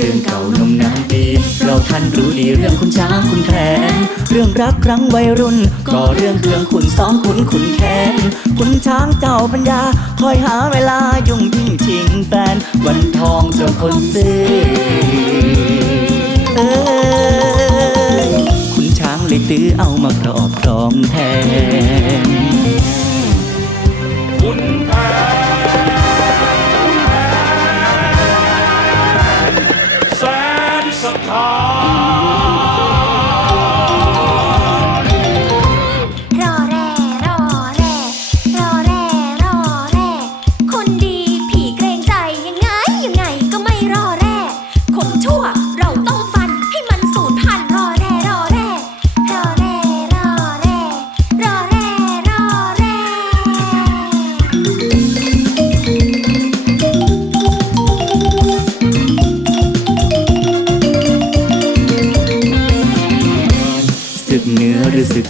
เรื่องเก่านมนานปี เราท่านรู้ดีเรื่องคุณช้างคุณแผนเรื่องรักครั้งวัยรุ่น ก็เรื่องเครื่องคุณซ้อมคุณคุณแค้นคุณช้างเจ้าปัญญา คอยหาเวลายุ่งยิ่งชิงแฟน วันทองเจ้าคนซื้อเคุณช้างเลยตื้อเอามาครอบครองแทนคุณแผน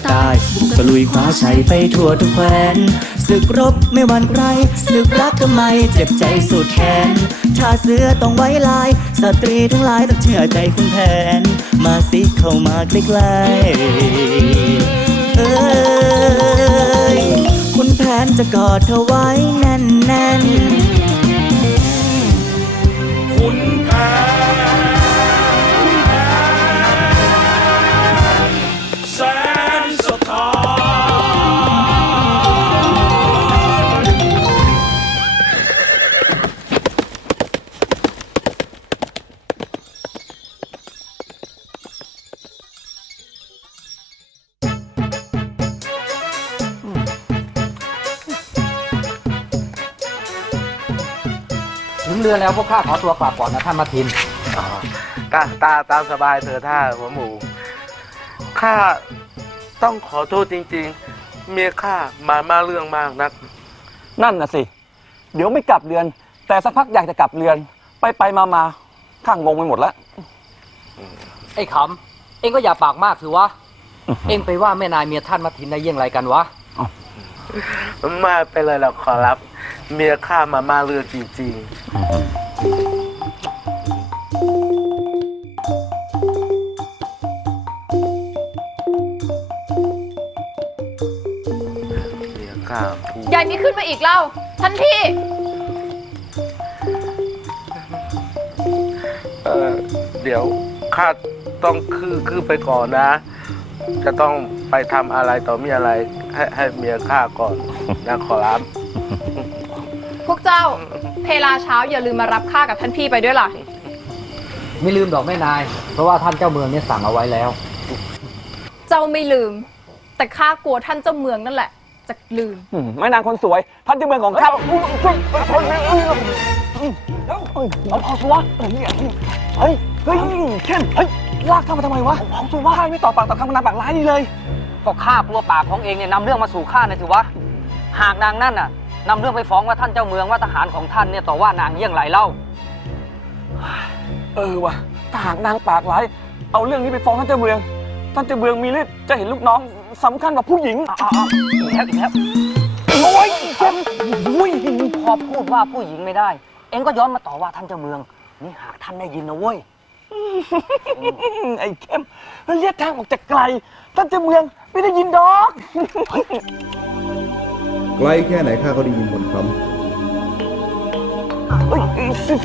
ใต้บุกตะลุยคว้าชัยไปทั่วทุกแคว้นศึกรบไม่หวั่นใครศึกรักทำไมเจ็บใจสุดแขนชาเสือต้องไว้ลาย สตรีทั้งหลายต้องเชื่อใจคุณแผน มาสิเข้ามาใกล้ๆเอ้ยคุณแผนจะกอดเธอไว้แน่น เรือนแล้วพวกข้าขอตัวกลับก่อนนะท่านมาทินตาตาตามสบายเธอท่าหัวหมู ข้าต้องขอโทษจริง ๆ เมียข้ามามาเรื่องมากนัก นั่นน่ะสิ เดี๋ยวไม่กลับเรือน แต่สักพักอยากจะกลับเรือน ไปไปมามาข้างงงไปหมดแล้ว ไอ้ขำเอ็งก็อย่าปากมากถือวะ เอ็งไปว่าแม่นายเมียท่านมาทินได้เยี่ยงไรกันวะมาไปเลยหรอกขอรับ เมียข้ามามาเรื่องจริงๆ เมียข้าพูดยายมีขึ้นมาอีกเล่าท่านพี่เออเดี๋ยวข้าต้องคือคือไปก่อนนะ จะต้องไปทำอะไรต่อมีอะไร ให้ให้เมียข้าก่อนนะขอรับ พวกเจ้าเพลาเช้าอย่าลืมมารับข้ากับท่านพี่ไปด้วยล่ะ ไม่ลืมดอกแม่นาย เพราะว่าท่านเจ้าเมืองเนี่ยสั่งเอาไว้แล้ว เจ้าไม่ลืม แต่ข้ากลัวท่านเจ้าเมืองนั่นแหละ จะลืม อืมแม่นางคนสวย ท่านเจ้าเมืองของข้าอุ๊ยอุ๊ยอุ๊ยอุ๊ยอุ๊ยอุ๊ยเอาพอสัวเฮ้ยเฮ้ยเฮ้ยเข้มเฮ้ยลากเข้ามาทำไมวะพอสัวข้าไม่ต่อปากต่อคำมันนำปากร้ายนี่เลย ก็ข้ากลัวปากของเองเนี่ยนำเรื่องมาสู่ข้านะถือวะหากนางนั่นน่ะ นำเรื่องไปฟ้องว่าท่านเจ้าเมืองว่าทหารของท่านเนี่ยต่อว่านางเยี่ยงไรเล่า เออว่ะถ้าหากนางปากร้าย เอาเรื่องนี้ไปฟ้องท่านเจ้าเมือง ท่านเจ้าเมืองมีฤทธิ์จะเห็นลูกน้องสำคัญกว่าผู้หญิงอีกแล้วอีกแล้วโอ้ยเข้มโอ้ยพอพูดว่าผู้หญิงไม่ได้ เองก็ย้อนมาต่อว่าท่านเจ้าเมือง นี่หากท่านได้ยินนะเว้ย ไอ้เข้มเรียกทางออกจากไกล ท่านเจ้าเมืองไม่ได้ยินดอก ไกลแค่ไหนข้าก็ได้ยินบนคเฮ้ยเสียง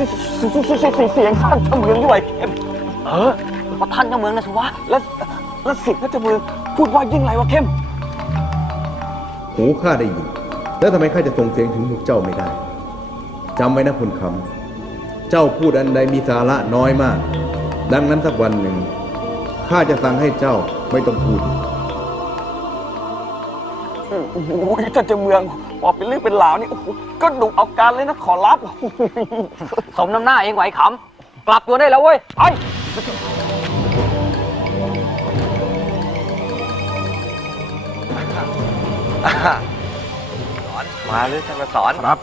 เสียงท่านเจ้าเมืองด้วยเข้มเออเพราะท่านเจ้าเมืองนะถือวะแล้วแล้วเสียงท่านเจ้าเมืองพูดว่ายิ่งไรวะเข้มำหูข้าได้ยิน แล้วทำไมข้าจะส่งเสียงถึงพวกเจ้าไม่ได้จำไว้นะคุณคำเจ้าพูดอันใดมีสาระน้อยมาก ดังนั้นสักวันหนึ่งข้าจะสั่งให้เจ้าไม่ต้องพูด โอ้โหท่านเจ้าเมืองพอเป็นเรื่องเป็นราวนี่โอ้โหก็ดุเอาการเลยนะขอรับสมน้ำหน้าเองไหวขำกลับตัวได้แล้วเว้ยไปมาเลยท่านมาสอนครับ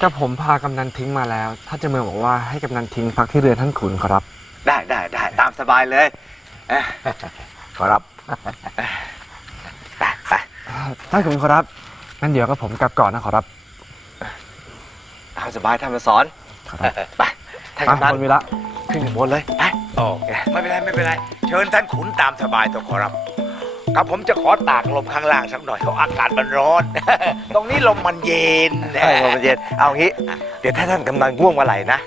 กระผมพากำนันทิ้งมาแล้วท่านเจะเมืองบอกว่าให้กำนันทิ้งพักที่เรือนท่านขุนครับ ได้ได้ได้ตามสบายเลยเอ้ยขอรับไปไป ท่านขุนครับงั้นเดี๋ยวก็ผมกลับก่อนนะขอรับตามสบายท่านมาสอนครับไปท่านไปกำนันคนวีละขึ้นข้างบนเลยไปโอเคไม่เป็นไรไม่เป็นไร เชิญท่านขุนตามสบายตัวขอรับครับผมจะขอตากลมข้างล่างสักหน่อยเพราะอากาศมันร้อน ตรงนี้ลมมันเย็นใช่ลมมันเย็น เอางี้ เดี๋ยวถ้าท่านกำนันง่วงเมื่อไหร่นะ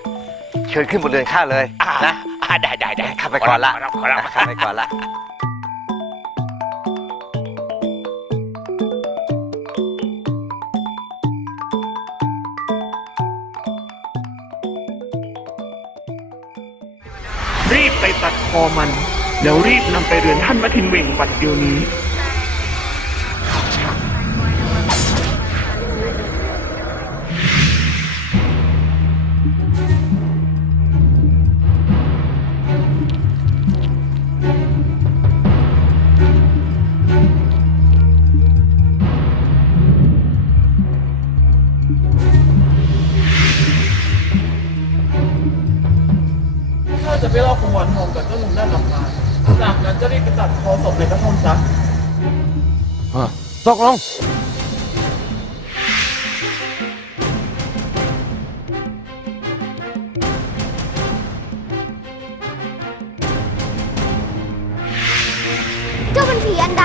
เชิญขึ้นบนเรือนข้าเลยอ่านะอ่าได้ได้ได้ข้าไปก่อนละขรับขอรับขอข้ารับไปก่อนละ คอมัน แล้วรีบนำไปเรือนท่านมัทินเวงบัดเดียวนี้ จะไปเล่าขมวดทองกับเจ้าหนุ่มด้านหลังมาจากนั้นจะรีบไปตัดคอศพในกระท่อมซะตกลง เจ้าเป็นผีอันใด